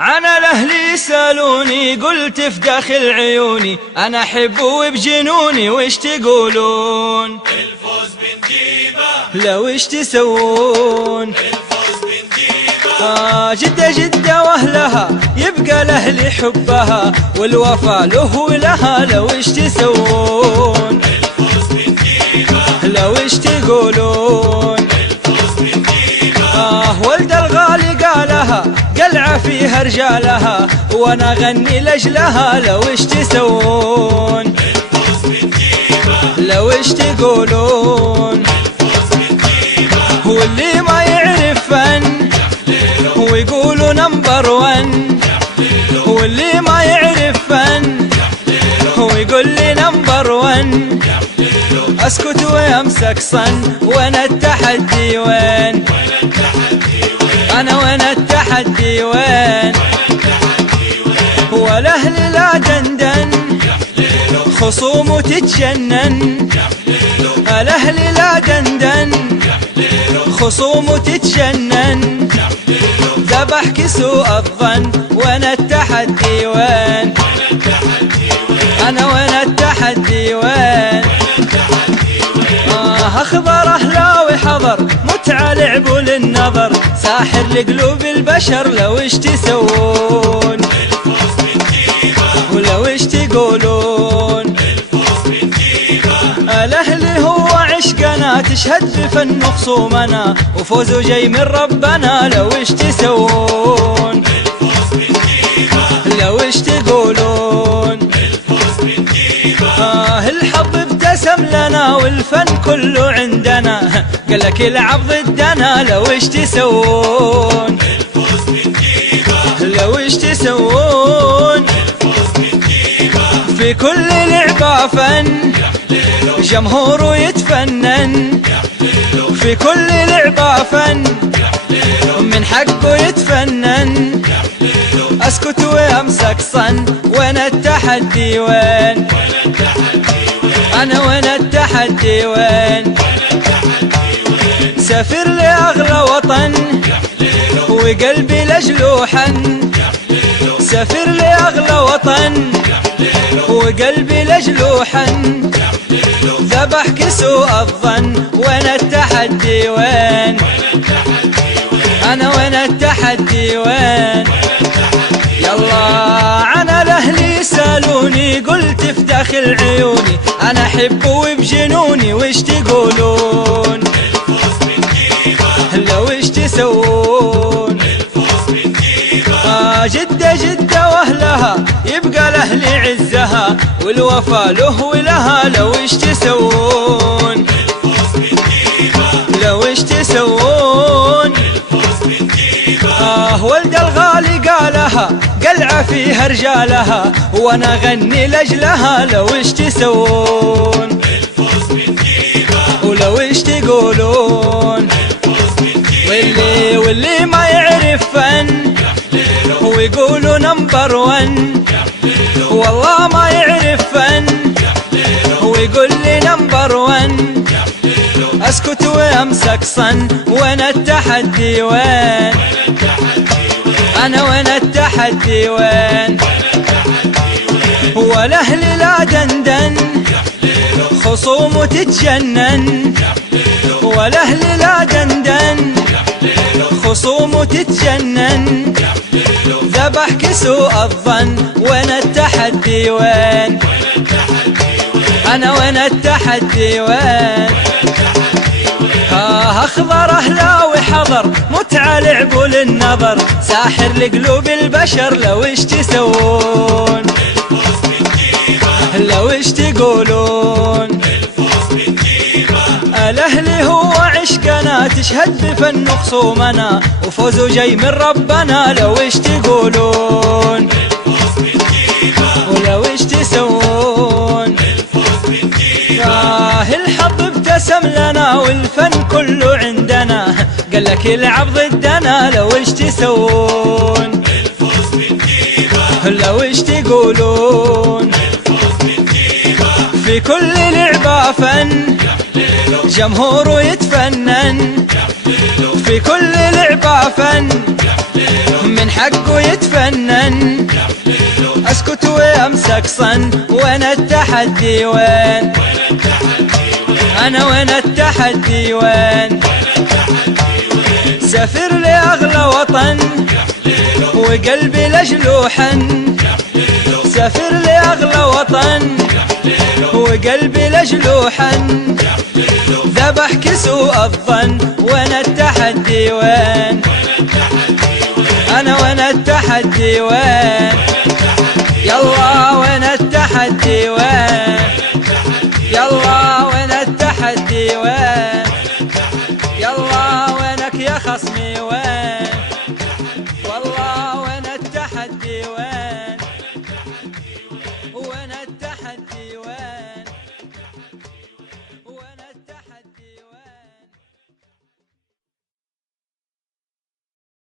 أنا الأهلي سألوني قلت في داخل عيوني أنا أحبه بجنوني وش تقولون؟ الفوز بنجيبه لو وش تسوون؟ الفوز بنجيبه جدة جدة وأهلها يبقى الأهلي حبها والوفا له ولها لو وش تسوون؟ الفوز بنجيبه لو وش تقولون؟ الفوز بنجيبه ولد الغالي قالها قلعة فيها رجالها وانا غني لاجلها لو وش تسوون؟ الفوز بنجيبه لو وش تقولون؟ الفوز بنجيبه واللي ما يعرف فن ويقولوا نمبر ون، واللي ما يعرف فن ويقول لي نمبر ون، اسكت وامسك صن وانا التحدي وين؟ انا وانا التحدي وين؟ والاهل لا دندن خصومه تتجنن، الاهل لا دندن خصومه تتجنن، ذبح كسوء الظن وانا التحدي وين؟ انا وانا التحدي وين؟ اخضر اهلاوي حضر متعة لعبوا للنظر ساحر لقلوب البشر لو وش تسوون؟ الفوز بنجيبه ولو وش تقولون؟ الفوز بنجيبه الاهلي هو عشقنا تشهد بفن خصومنا وفوزه جاي من ربنا لو وش تسوون؟ الفوز بنجيبه لو وش تقولون؟ الفوز بنجيبه الحظ ابتسم لنا والفن كله عندنا قالك العب ضدنا لو وش تسوون؟ الفوز بنجيبه لو وش تسوون؟ الفوز بنجيبه في كل لعبة فن جمهوره يتفنن، في كل لعبة فن من حقه يتفنن، اسكت وامسك صن وانا التحدي وين؟ انا وانا التحدي وين؟ سافر لاغلى وطن وقلبي لاجله حن، سافر لاغلى وطن وقلبي لاجله حن، ذبح كسوء الظن وانا التحدي وين؟ انا وانا التحدي وين؟ يلا انا الاهلي سالوني قلت في داخل عيوني انا احبه وبجنوني وش تقولون؟ الفوز بنجيبه لو وش تسوون؟ الفوز بنجيبه جدة جدة واهلها يبقى الاهلي عزها والوفا له ولها لو وش تسوون؟ الفوز بنجيبه لو وش تسوون؟ الفوز بنجيبه ولد الغالي قالها قلعة فيها رجالها وانا غني لاجلها لو وش تسوون؟ الفوز بنجيبه ولو وش تقولون؟ الفوز بنجيبه واللي ما يعرف فن ويقولوا نمبر ون، والله ما يعرف فن ويقول لي نمبر ون، اسكت وامسك صن وانا التحدي وين؟ انا وانا التحدي وين؟ والاهل لا دندن خصومه تتجنن، والاهل لا دندن خصومه تتجنن، ذبح كسوء الظن وانا التحدي وين؟ انا وانا التحدي وين؟ اخضر اهلاوي حضر متعة لعبوا للنظر ساحر لقلوب البشر لو وش تسوون؟ الفوز بنجيبه لو وش تقولون؟ الفوز بنجيبه الاهلي هو عشقنا تشهد بفن خصومنا وفوزه جاي من ربنا لو وش تقولون؟ الفوز بنجيبه ولو وش تسوون؟ الفوز بنجيبه الحظ ابتسم لنا والفن كله عندنا قالك العب ضدنا لو وش تسوون؟ الفوز بنجيبه لو وش تقولون؟ الفوز بنجيبه في كل لعبة فن جمهوره يتفنن، في كل لعبة فن من حقه يتفنن. اسكت وامسك صن، وين التحدي وين؟ انا وين التحدي وين؟ سافر لأغلى وطن وقلبي لاجله حن. سافر لأغلى وطن وقلبي لاجله حن. ذبح سوء الظن، وين التحدي وين؟ أنا وين التحدي وين؟ يلا وين التحدي وين؟ يلا وين التحدي وين؟ يلا وينك يا خصمي وين؟